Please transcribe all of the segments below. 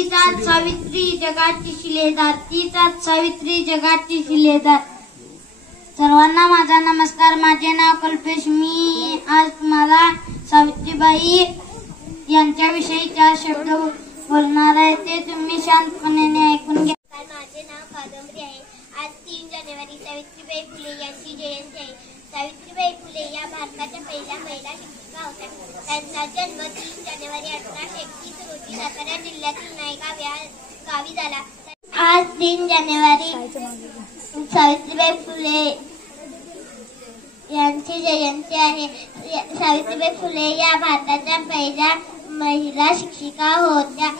तीचाच सावित्री जगाची शिलेदार, तीचाच सावित्री जगाची शिलेदार. सर्वांना माझा नमस्कार. माझे नाव कल्पेश. मी आज तुम्हाला सावित्रीबाई यांच्याविषयी 4 शब्द बोलणार आहे. ते तुम्ही शांतपणे ऐकून घ्या. माझे नाव कादंबरी आहे. आज 3 जानेवारी सावित्रीबाई फुले यांची जयंती आहे. सावित्रीबाई फुले या भारताच्या पहिल्या महिला शिक्षिका होत्या. त्यांचा जन्म 3 जानेवारी 1831 रोजी सातारा जिल्ह्यातील नायगाव या गावी झाला. आज 3 जानेवारी सावित्रीबाई फुले यांची जयंती आहे. सावित्रीबाई फुले या भारताच्या पहिल्या महिला शिक्षिका होत्या.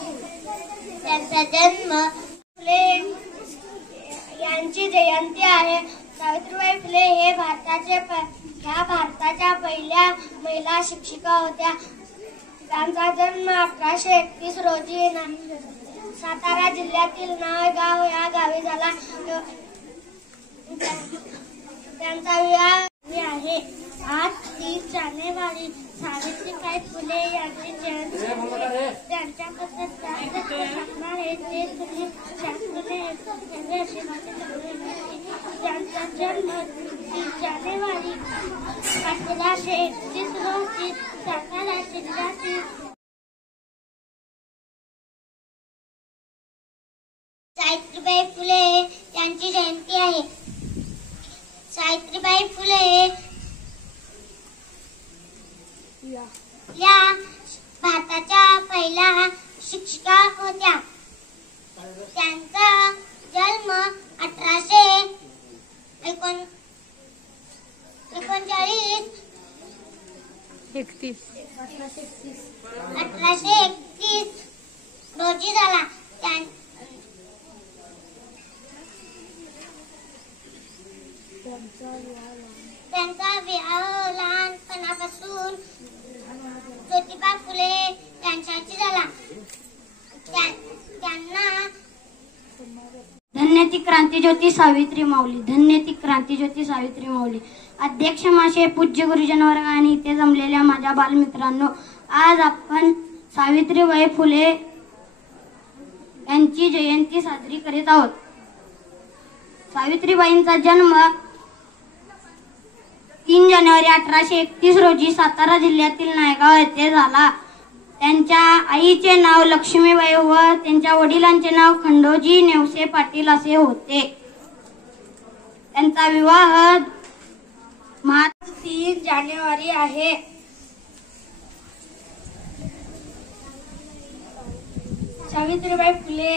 त्यांचा जन्म फुले यांची जयंती आहे. सावित्रीबाई फुले हे भारताच्या पहिल्या महिला शिक्षिका होत्या. त्यांचा जन्म 1831 रोजी सातारा जिल्ह्यातील नायगाव या गावी झाला. त्यांचा विवाह आहे. आज 30 जानेवारी सावित्रीबाई फुले यांची जयंती आहे. त्यांच्याबद्दल सांगणार आहे ते तुम्ही शास्त्रज्ञ त्यांचा जन्म 30 जानेवारी 1831 रोजी सातारा जिल्ह्यातील सावित्रीबाई फुले यांची जयंती आहे. सावित्रीबाई फुले या भारताच्या पहिल्या शिक्षिका होत्या. त्यांचा जन्म 1831 रोजी झाला. त्यांचा विवाह लहानपणापासून ज्योतिबा फुले यांच्याशी झाला. त्यांना धन्य ती क्रांतीज्योती सावित्री माऊली. धन्य ती क्रांतीज्योती सावित्री माऊली. अध्यक्ष माशे, पूज्य गुरुजन वर्ग आणि इथे जमलेल्या माझ्या बालमित्रांनो, आज आपण सावित्रीबाई फुले यांची जयंती साजरी करीत आहोत. सावित्रीबाईंचा जन्म 3 जानेवारी 1831 रोजी सातारा जिल्ह्यातील नायगाव येथे झाला. त्यांच्या आईचे नाव लक्ष्मीबाई व त्यांच्या वडिलांचे नाव खंडोजी नेवसे पाटील असे होते. त्यांचा विवाह 3 जानेवारी आहे. सावित्रीबाई फुले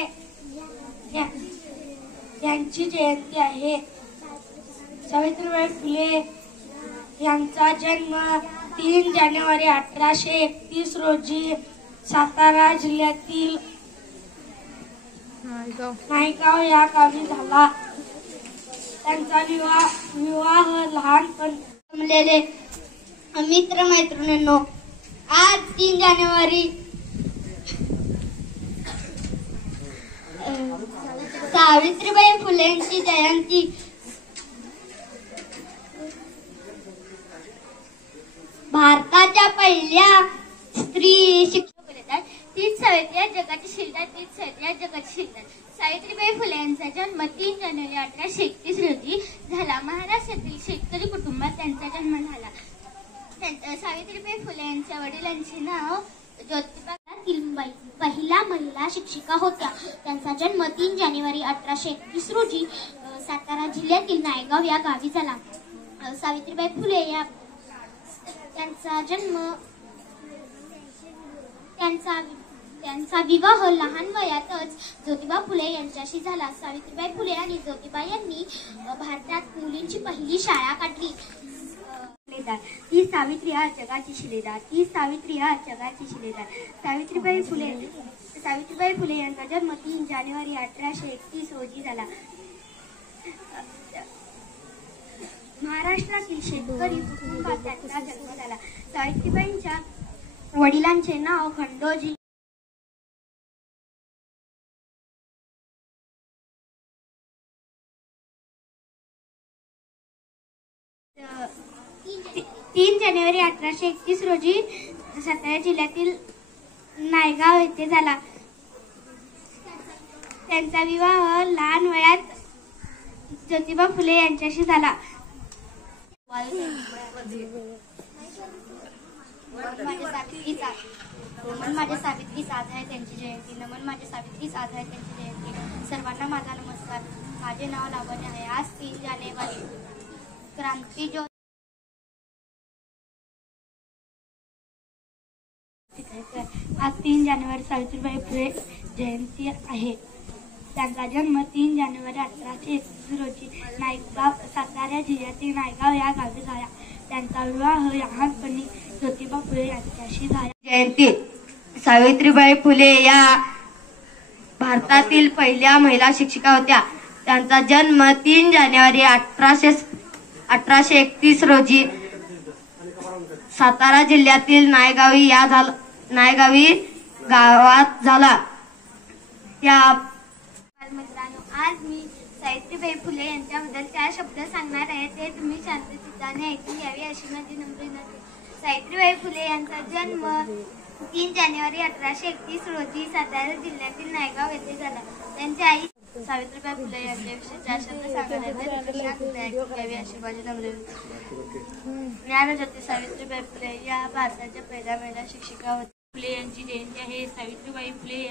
यांची जयंती आहे. सावित्रीबाई फुले यांचा जन्म 3 जानेवारी 1831 रोजी सातारा जिल्ह्यातील नायगाव या गावी झाला. त्यांचा विवाह लहानपण जमलेले मित्र मैत्रिणींनो, आज 3 जानेवारी सावित्रीबाई फुलेंची जयंती. भारताच्या पहिल्या स्त्री शिक्षक बोलतात. तीच सावित्री या जगाची शिलेदार, तीच सावित्री या जगाची शिलेदार. सावित्रीबाई फुले यांचा जन्म 3 जानेवारी 1831 रोजी झाला. महाराष्ट्रातील शेतकरी कुटुंबात त्यांचा जन्म झाला. सावित्रीबाई फुले यांच्या वडिलांचे नाव ज्योतिबा पहिल्या महिला शिक्षिका होत्या. त्यांचा जन्म 3 जानेवारी 1831 रोजी सातारा जिल्ह्यातील नायगाव या गावी झाला. सावित्रीबाई फुले या त्यांचा विवाह लहान वयातच ज्योतिबा फुले यांच्याशी झाला. सावित्रीबाई फुले आणि ज्योतिबा यांनी भारतात मुलींची पहिली शाळा काढली. ती सावित्री हा जगाची शिलेदार, ती सावित्री हा जगाची शिलेदार. सावित्रीबाई फुले यांचा जन्म 3 जानेवारी 1831 रोजी झाला. महाराष्ट्रातील शेतकरी कुटुंबात त्यांचा जन्म झाला. सावित्रीबाईंच्या वडिलांचे नाव खंडोजी. तीन जानेवारी 1831 रोजी सातारा जिल्ह्यातील नायगाव येथे झाला. त्यांचा विवाह लहान वयात ज्योतिबा फुले यांच्याशी झाला. नमन माझे सावित्री साध आहे त्यांची जयंती. नमन माझे सावित्री साध आहे त्यांची जयंती. सर्वांना माझा नमस्कार. माझे नाव लावण्य आहे. आज 3 जानेवारी क्रांती ज्योत आज 3 जानेवारी सावित्रीबाई फुले जयंती आहे. त्यांचा जन्म 3 जानेवारी 1831 रोजी नायगाव, सातारा जिल्ह्यातील नायगाव या गावी झाला. त्यांचा विवाह लहानपणी ज्योतिबा फुले यांच्याशी झाला. जयंती. सावित्रीबाई फुले या भारतातील पहिल्या महिला शिक्षिका होत्या. त्यांचा जन्म 3 जानेवारी 1831 रोजी सातारा जिल्ह्यातील नायगावी गावात झाला. त्या मित्रांनो, आज मी सावित्रीबाई फुले यांच्याबद्दल 4 शब्द सांगणार आहे. ते तुम्ही शांतचित्ताने ऐकून घ्यावे अशी माझी नम्र विनंती. सावित्रीबाई फुले यांचा जन्म 3 जानेवारी 1831 रोजी सातारा जिल्ह्यातील नायगाव येथे झाला. त्यांची आई सावित्रीबाई फुले यांच्याविषयी 4 शब्द सांगणार आहे. ते तुम्ही शांतचित्ताने ऐकून घ्यावे अशी माझी नम्र विनंती. ज्ञानज्योती सावित्रीबाई फुले या भारताच्या पहिल्या महिला शिक्षिका होत्या. फुले यांची जयंती आहे. सावित्रीबाई फुले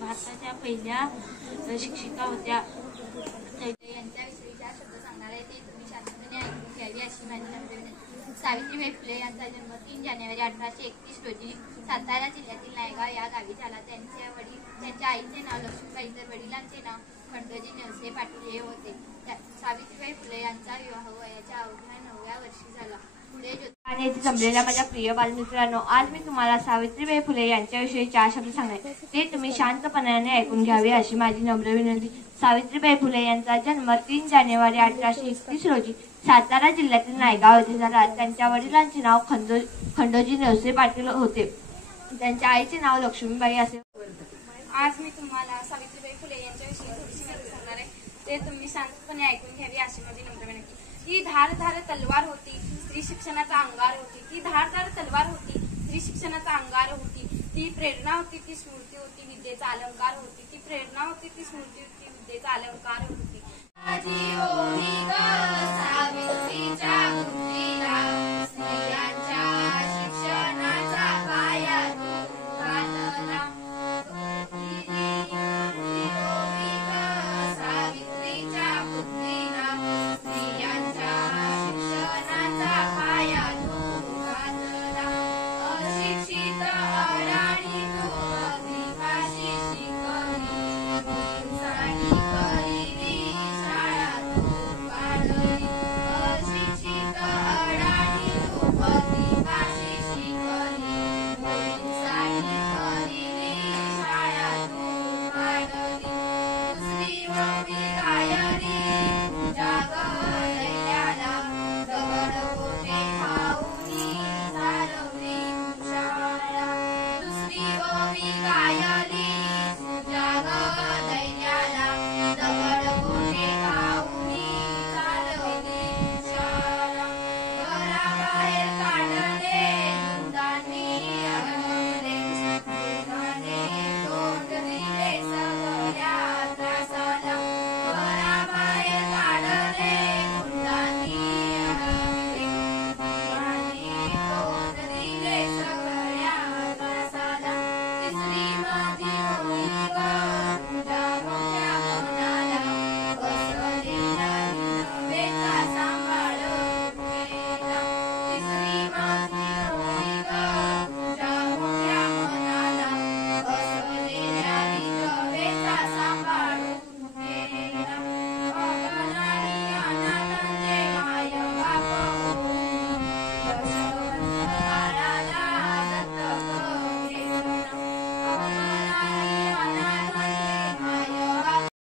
भारताच्या पहिल्या शिक्षिका होत्या. यांच्याविषयी 4 शब्द सांगणार आहे. ते तुम्ही शांतपणे ऐकून घ्यावी अशी माझी नम्र विनंती. सावित्रीबाई फुले यांचा जन्म 3 जानेवारी 1831 रोजी सातारा जिल्ह्यातील नायगाव या गावी झाला. त्यांच्या आईचे नाव लक्ष्मीबाई तर वडिलांचे नाव खंडोजी नवसे पाटील हे होते. सावित्रीबाई फुले यांचा विवाह वयाच्या अवघ्या 9व्या वर्षी झाला. पुढे आणि जमलेल्या माझ्या प्रिय बालमित्रांनो, आज मी तुम्हाला सावित्रीबाई फुले यांच्याविषयी 4 शब्द सांगणार. ते तुम्ही शांतपणाने ऐकून घ्यावे अशी माझी नम्र विनंती. सावित्रीबाई फुले यांचा जन्म 3 जानेवारी 1831 रोजी सातारा जिल्ह्यातील नायगाव येथे झाला. त्यांच्या वडिलांचे नाव खंडोजी नवसे पाटील होते. त्यांच्या आईचे नाव लक्ष्मीबाई असे. आज मी तुम्हाला सावित्रीबाई फुले यांच्याविषयी थोडीशी माहिती सांगणार आहे. ते तुम्ही शांतपणे ऐकून घ्यावी अशी माझी नम्र विनंती. ती धारधार तलवार होती, स्त्री शिक्षणाचा अंगार होती. ती धारधार तलवार होती, स्त्री शिक्षणाचा अंगार होती. ती प्रेरणा होती, ती स्मृती होती, विद्येचा अलंकार होती. ती प्रेरणा होती, ती स्मृती होती, विद्येचा अलंकार होती. सावित्रीच्या बुद्धीला स्त्रियांच्या शिक्षणाचा पाया घातला. सावित्रीच्या बुद्धीला स्त्रियांच्या शिक्षणाचा पाया घातला. अशिक्षित अडाणी तो अभिभाषी शिकली. साठी करीली शाळा तो काढली. अशिक्षित अडाणी तो अभिभाषी शिकली. साठी करीली शाळा तो काढली. दुसरी